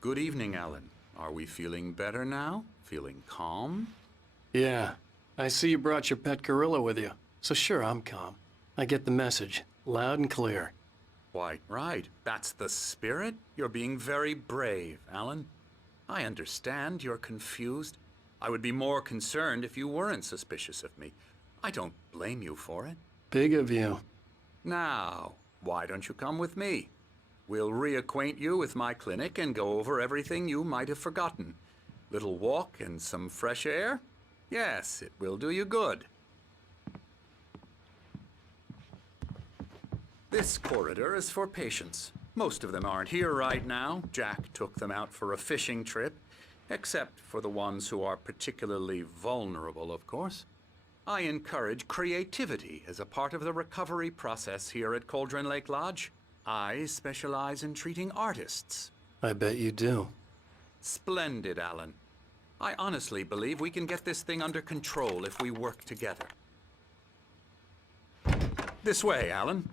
Good evening, Alan. Are we feeling better now? Feeling calm? Yeah. I see you brought your pet gorilla with you. So sure, I'm calm. I get the message, loud and clear. Quite right. That's the spirit. You're being very brave, Alan. I understand you're confused. I would be more concerned if you weren't suspicious of me. I don't blame you for it. Big of you. Now, why don't you come with me? We'll reacquaint you with my clinic and go over everything you might have forgotten. Little walk and some fresh air? Yes, it will do you good. This corridor is for patients. Most of them aren't here right now. Jack took them out for a fishing trip, except for the ones who are particularly vulnerable, of course. I encourage creativity as a part of the recovery process here at Cauldron Lake Lodge. I specialize in treating artists. I bet you do. Splendid, Alan. I honestly believe we can get this thing under control if we work together. This way, Alan.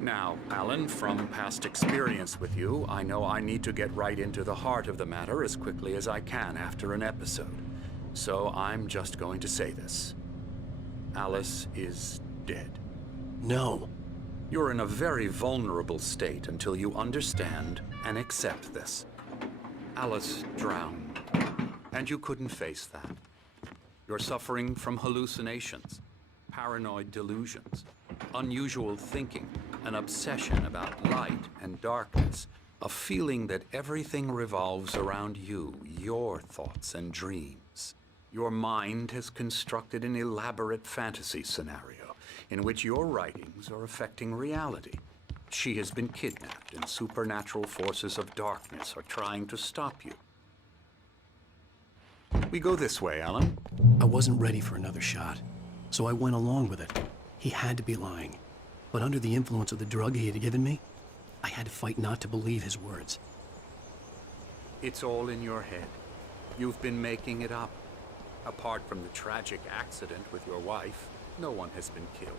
Now, Alan, from past experience with you, I know I need to get right into the heart of the matter as quickly as I can after an episode. So I'm just going to say this. Alice is dead. No. You're in a very vulnerable state until you understand and accept this. Alice drowned, and you couldn't face that. You're suffering from hallucinations, paranoid delusions, unusual thinking, an obsession about light and darkness, a feeling that everything revolves around you, your thoughts and dreams. Your mind has constructed an elaborate fantasy scenario in which your writings are affecting reality. She has been kidnapped and supernatural forces of darkness are trying to stop you. We go this way, Alan. I wasn't ready for another shot, so I went along with it. He had to be lying. But under the influence of the drug he had given me, I had to fight not to believe his words. It's all in your head. You've been making it up. Apart from the tragic accident with your wife, no one has been killed.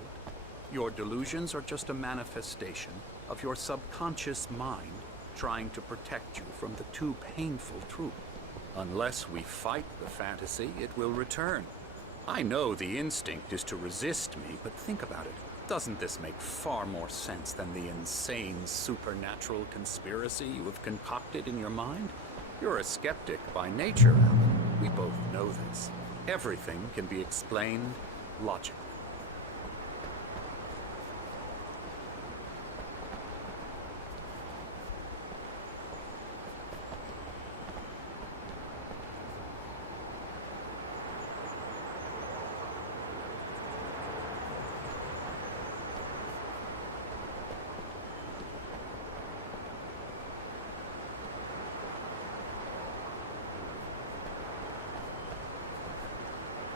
Your delusions are just a manifestation of your subconscious mind trying to protect you from the too painful truth. Unless we fight the fantasy, it will return. I know the instinct is to resist me, but think about it. Doesn't this make far more sense than the insane supernatural conspiracy you have concocted in your mind? You're a skeptic by nature, Alan. We both know this. Everything can be explained logically.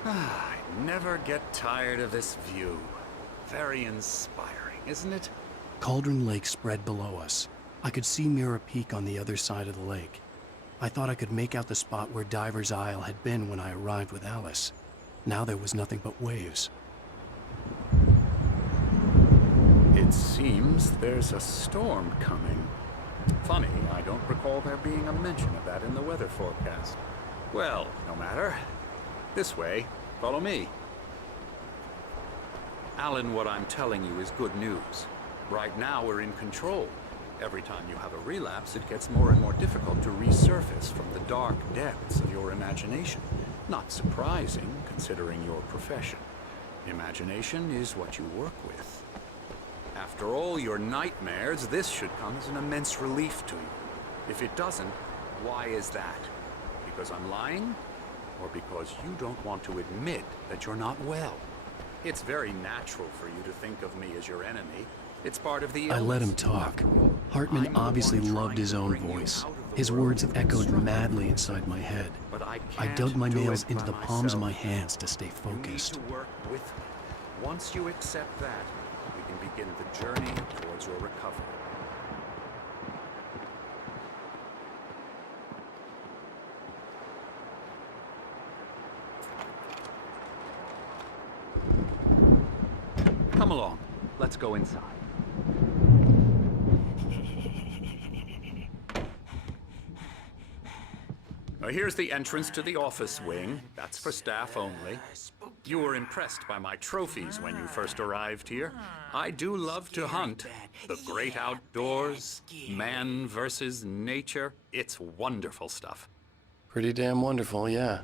I never get tired of this view. Very inspiring, isn't it? Cauldron Lake spread below us. I could see Mirror Peak on the other side of the lake. I thought I could make out the spot where Diver's Isle had been when I arrived with Alice. Now there was nothing but waves. It seems there's a storm coming. Funny, I don't recall there being a mention of that in the weather forecast. Well, no matter. This way. Follow me. Alan, what I'm telling you is good news. Right now we're in control. Every time you have a relapse, it gets more and more difficult to resurface from the dark depths of your imagination. Not surprising, considering your profession. Imagination is what you work with. After all your nightmares, this should come as an immense relief to you. If it doesn't, why is that? Because I'm lying? Or because you don't want to admit that you're not well? It's very natural for you to think of me as your enemy. It's part of the illness. I let him talk. Hartman obviously loved his own voice. His words echoed madly inside my head. I dug my nails into the palms of my hands to stay focused. You need to work with me. Once you accept that, we can begin the journey let's go inside. Here's the entrance to the office wing. That's for staff only. You were impressed by my trophies when you first arrived here. I do love to hunt. The great outdoors, man versus nature. It's wonderful stuff. Pretty damn wonderful, yeah.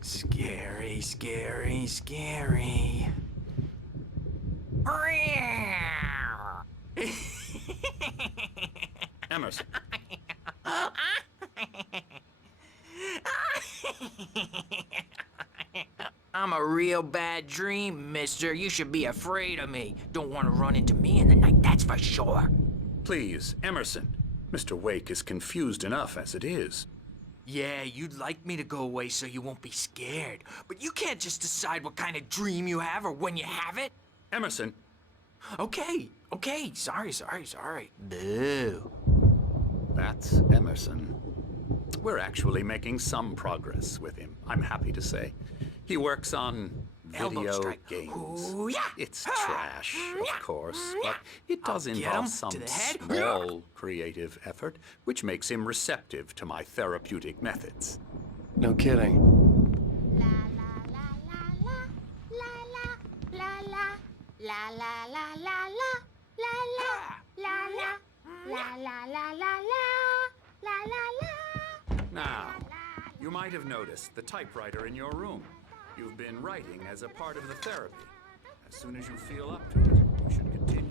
Scary, scary, scary. Emerson. I'm a real bad dream, mister. You should be afraid of me. Don't want to run into me in the night, that's for sure. Please, Emerson. Mr. Wake is confused enough as it is. Yeah, you'd like me to go away so you won't be scared. But you can't just decide what kind of dream you have or when you have it. Emerson. Okay. Sorry. Boo. That's Emerson. We're actually making some progress with him, I'm happy to say. He works on video games. Ooh, yeah. It's trash, of course, but it does I'll get involve him some to the head. small creative effort, which makes him receptive to my therapeutic methods. No kidding. La la la la la la la la la la la la la la la la la la la. Now, you might have noticed the typewriter in your room. You've been writing as a part of the therapy. As soon as you feel up to it, you should continue.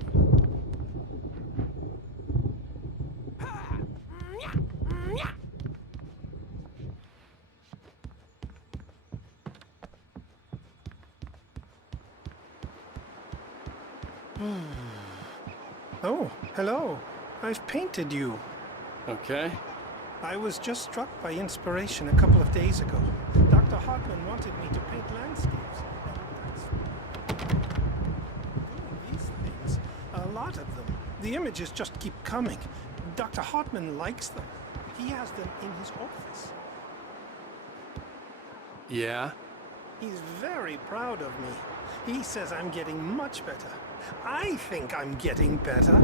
Oh, hello. I've painted you. Okay. I was just struck by inspiration a couple of days ago. Dr. Hartman wanted me to paint landscapes. And that's doing these things. A lot of them. The images just keep coming. Dr. Hartman likes them. He has them in his office. Yeah? He's very proud of me. He says I'm getting much better. I think I'm getting better.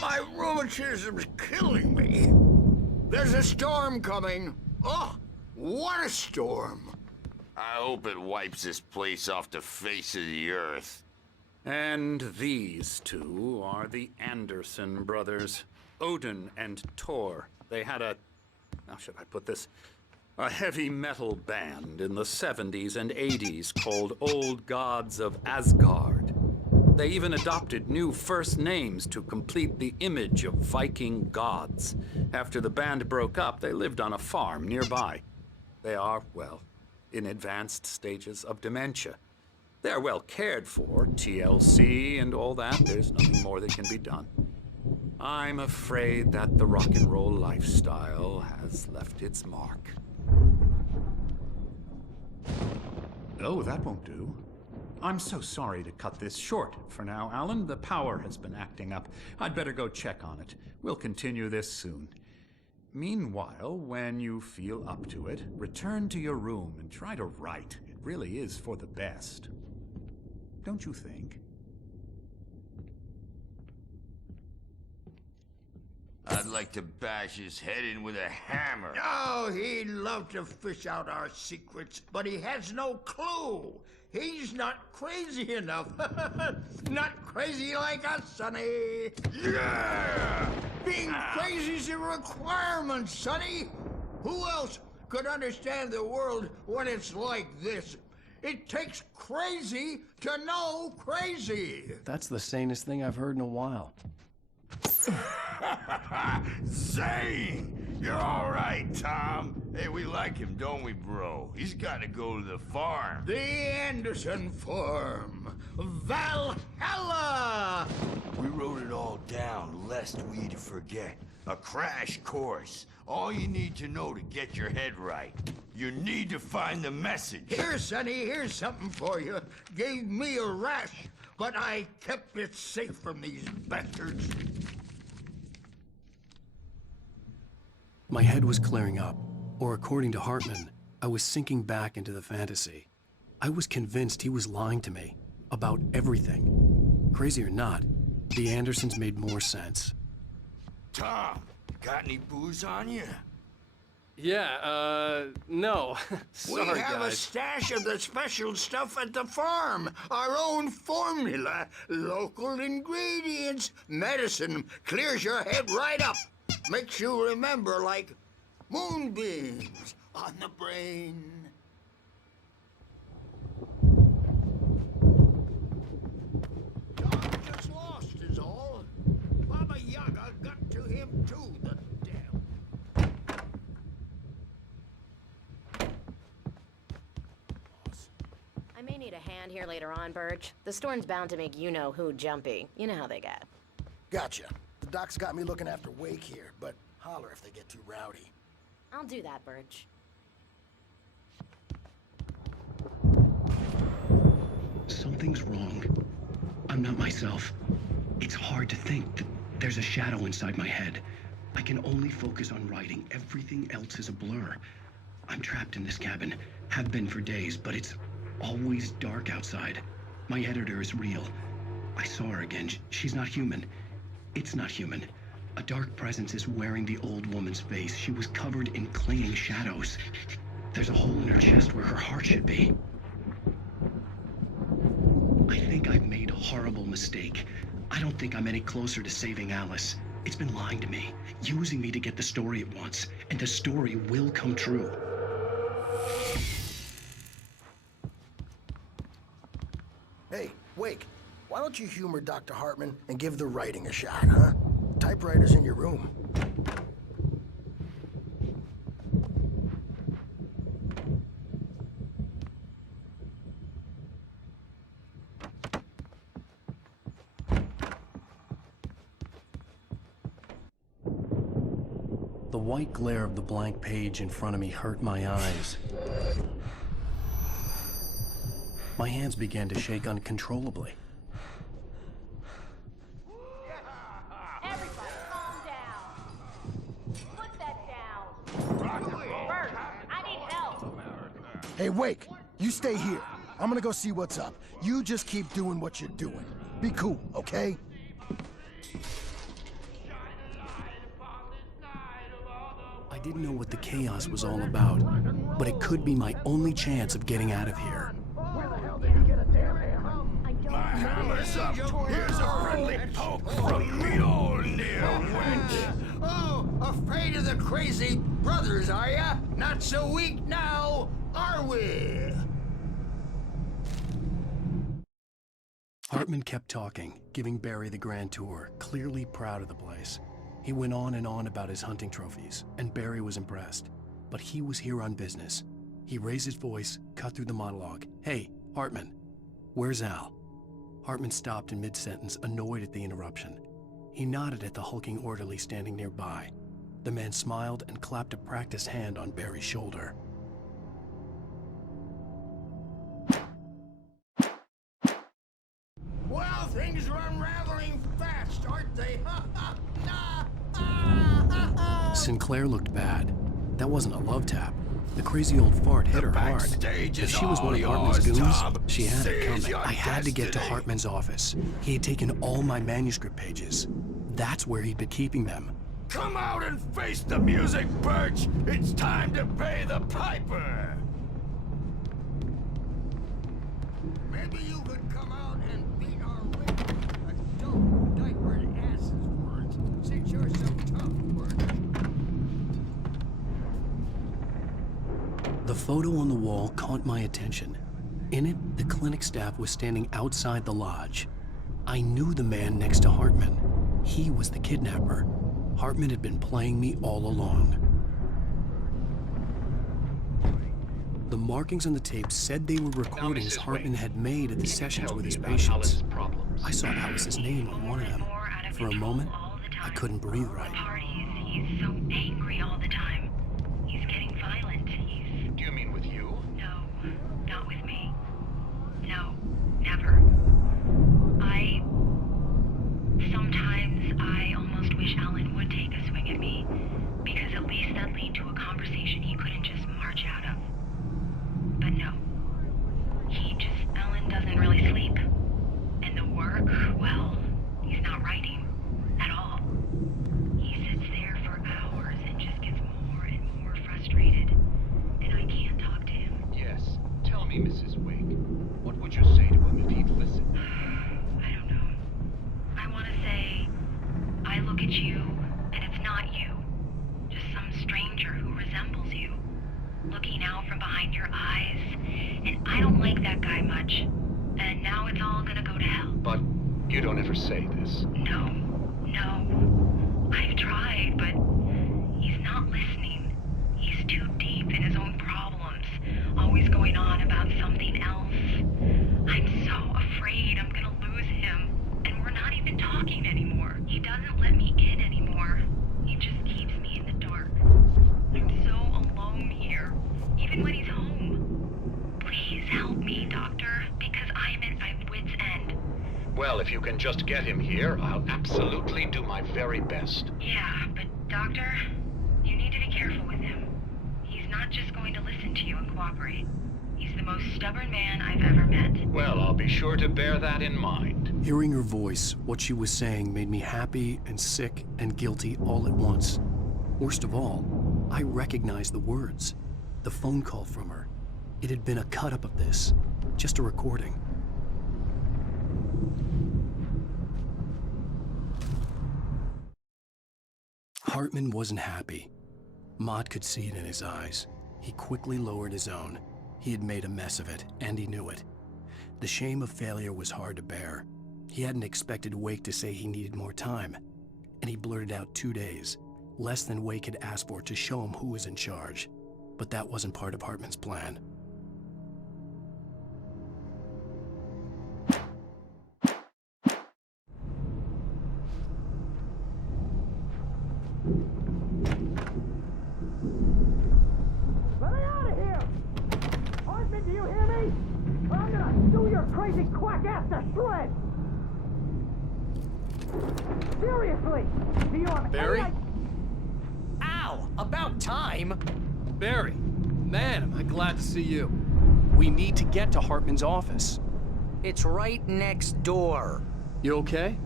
My rheumatism's killing me. There's a storm coming. Oh, what a storm. I hope it wipes this place off the face of the earth. And these two are the Anderson brothers, Odin and Thor. They had how should I put this? A heavy metal band in the 70s and 80s called Old Gods of Asgard. They even adopted new first names to complete the image of Viking gods. After the band broke up, they lived on a farm nearby. They are, well, in advanced stages of dementia. They're well cared for, TLC and all that. There's nothing more that can be done. I'm afraid that the rock and roll lifestyle has left its mark. Oh, that won't do. I'm so sorry to cut this short for now, Alan. The power has been acting up. I'd better go check on it. We'll continue this soon. Meanwhile, when you feel up to it, return to your room and try to write. It really is for the best. Don't you think? like to bash his head in with a hammer. Oh, he'd love to fish out our secrets, but he has no clue. He's not crazy enough. Not crazy like us, Sonny. Yeah! Being crazy's a requirement, Sonny. Who else could understand the world when it's like this? It takes crazy to know crazy. That's the sanest thing I've heard in a while. Zane! You're all right, Tom. Hey, we like him, don't we, bro? He's got to go to the farm. The Anderson Farm. Valhalla! We wrote it all down, lest we forget. A crash course. All you need to know to get your head right. You need to find the message. Here, Sonny, here's something for you. Gave me a rash, but I kept it safe from these bastards. My head was clearing up, or according to Hartman, I was sinking back into the fantasy. I was convinced he was lying to me about everything. Crazy or not, the Andersons made more sense. Tom, got any booze on you? Yeah, no. Sorry, we have a stash of the special stuff at the farm. Our own formula. Local ingredients. Medicine clears your head right up. Makes you remember like moonbeams on the brain. Dog just lost is all. Baba Yaga got to him too, the damn. I may need a hand here later on, Birch. The storm's bound to make you-know-who jumpy. You know how they get. Gotcha. The doc's got me looking after Wake here, but holler if they get too rowdy. I'll do that, Birch. Something's wrong. I'm not myself. It's hard to think. There's a shadow inside my head. I can only focus on writing. Everything else is a blur. I'm trapped in this cabin. Have been for days, but it's always dark outside. My editor is real. I saw her again. She's not human. It's not human. A dark presence is wearing the old woman's face. She was covered in clinging shadows. There's a hole in her chest where her heart should be. I think I've made a horrible mistake. I don't think I'm any closer to saving Alice. It's been lying to me, using me to get the story it wants, and the story will come true. Hey, Wake, why don't you humor Dr. Hartman and give the writing a shot, huh? Typewriter's in your room. The white glare of the blank page in front of me hurt my eyes. My hands began to shake uncontrollably. Everybody calm down. Put that down. Bert, I need help. Hey, Wake, you stay here. I'm gonna go see what's up. You just keep doing what you're doing. Be cool, okay? I didn't know what the chaos was all about, but it could be my only chance of getting out of here. My hammer's up. Here's a friendly poke from me old near wench. Oh, afraid of the crazy brothers, are ya? Not so weak now, are we? Hartman kept talking, giving Barry the grand tour, clearly proud of the place. He went on and on about his hunting trophies, and Barry was impressed. But he was here on business. He raised his voice, cut through the monologue. Hey, Hartman, where's Al? Hartman stopped in mid-sentence, annoyed at the interruption. He nodded at the hulking orderly standing nearby. The man smiled and clapped a practiced hand on Barry's shoulder. Well, things are unraveling fast, aren't they? Sinclair looked bad. That wasn't a love tap. The crazy old fart hit her hard. backstage If is she was one of all Hartman's yours, goons, Tom. she had it Seize coming. your I had to get to destiny. Hartman's office. He had taken all my manuscript pages. That's where he'd been keeping them. Come out and face the music, Birch! It's time to pay the piper! Maybe you could come out and beat our women. Don't diapered asses words, since you're so tough, Birch. The photo on the wall caught my attention. In it, the clinic staff was standing outside the lodge. I knew the man next to Hartman. He was the kidnapper. Hartman had been playing me all along. The markings on the tape said they were recordings Hartman had made at the sessions with his patients. I saw Alice's name on one of them. For a moment, I couldn't breathe right. He's so angry all the time. He's getting violent. Do you mean with you? No, not with me. No, never. Sometimes I almost wish Alan would take a swing at me, because at least that'd lead to a conversation he couldn't just march out of. But no. Alan doesn't really sleep. And the work, well, he's not writing at all. He sits there for hours and just gets more and more frustrated. And I can't talk to him. Yes. Tell me, Mrs. Wake. What would you say to him if he'd listen? I don't know. I want to say, I look at you, and it's not you. Just some stranger who resembles you. Looking out from behind your eyes, and I don't like that guy much. And now it's all gonna go to hell. But you don't ever say this. No. I've tried, but he's not listening. He's too deep in his own problems, always going on about something else. I'm so afraid I'm gonna lose him, and we're not even talking anymore. He doesn't let me in anymore. He just keeps me in the dark. I'm so alone here, even when he's home. Please help me, Doctor, because I'm at my wit's end. Well, if you can just get him here, I'll absolutely do my very best. Yeah, but Doctor, you need to be careful with him. He's not just going to listen to you and cooperate. He's the most stubborn man I've ever met. Well, I'll be sure to bear that in mind. Hearing her voice, what she was saying made me happy and sick and guilty all at once. Worst of all, I recognized the words. The phone call from her. It had been a cut-up of this. Just a recording. Hartman wasn't happy. Maud could see it in his eyes. He quickly lowered his own. He had made a mess of it, and he knew it. The shame of failure was hard to bear. He hadn't expected Wake to say he needed more time, and he blurted out 2 days, less than Wake had asked for to show him who was in charge. But that wasn't part of Hartman's plan. Let me out of here! Hartman, do you hear me? I'm gonna do your crazy quack ass to shreds! Seriously! Do you have Barry? any... Ow! About time! Barry, man, am I glad to see you. We need to get to Hartman's office. It's right next door. You okay?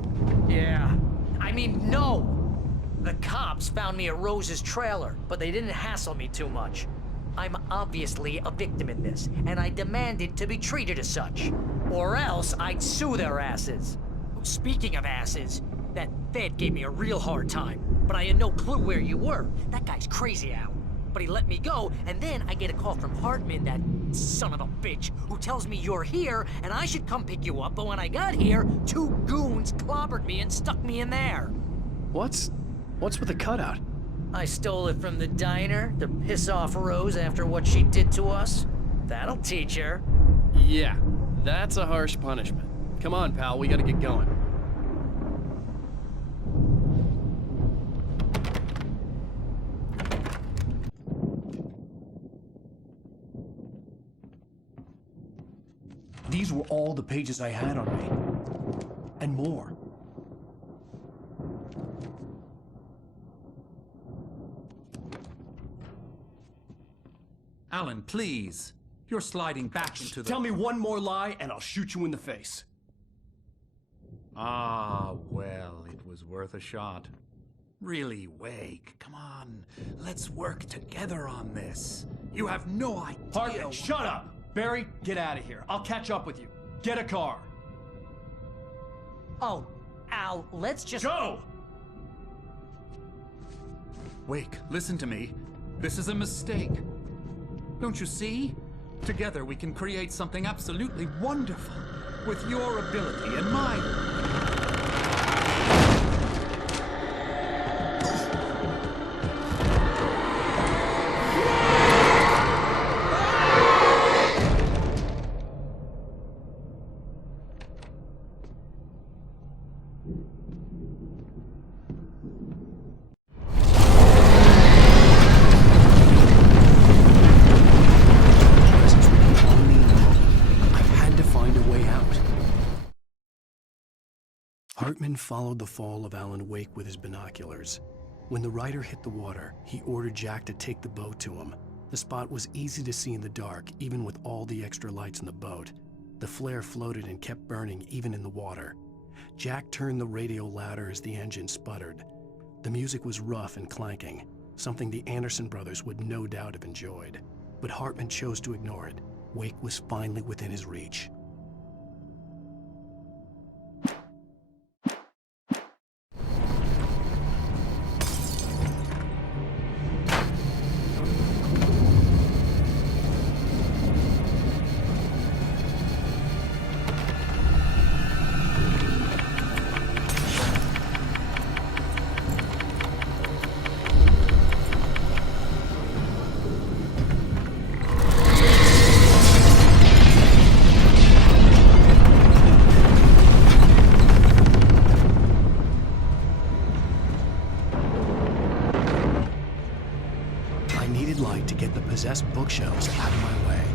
Yeah. I mean, no! The cops found me at Rose's trailer, but they didn't hassle me too much. I'm obviously a victim in this, and I demanded to be treated as such. Or else I'd sue their asses. Speaking of asses, that Fed gave me a real hard time, but I had no clue where you were. That guy's crazy, Al. But he let me go, and then I get a call from Hartman, that son of a bitch, who tells me you're here, and I should come pick you up, but when I got here, 2 goons clobbered me and stuck me in there. What's with the cutout? I stole it from the diner to piss off Rose after what she did to us. That'll teach her. Yeah, that's a harsh punishment. Come on, pal, we gotta get going. These were all the pages I had on me. And more. Alan, please. You're sliding back into the... Tell me one more lie and I'll shoot you in the face. Ah, well, it was worth a shot. Really, Wake, come on. Let's work together on this. You have no idea. Hartman, shut up! Barry, get out of here. I'll catch up with you. Get a car. Oh, Al, let's just... Go! Wake, listen to me. This is a mistake. Don't you see? Together we can create something absolutely wonderful. With your ability and mine. Hartman followed the fall of Alan Wake with his binoculars. When the rider hit the water, he ordered Jack to take the boat to him. The spot was easy to see in the dark, even with all the extra lights in the boat. The flare floated and kept burning even in the water. Jack turned the radio louder as the engine sputtered. The music was rough and clanking, something the Anderson brothers would no doubt have enjoyed. But Hartman chose to ignore it. Wake was finally within his reach. Possessed bookshelves out of my way.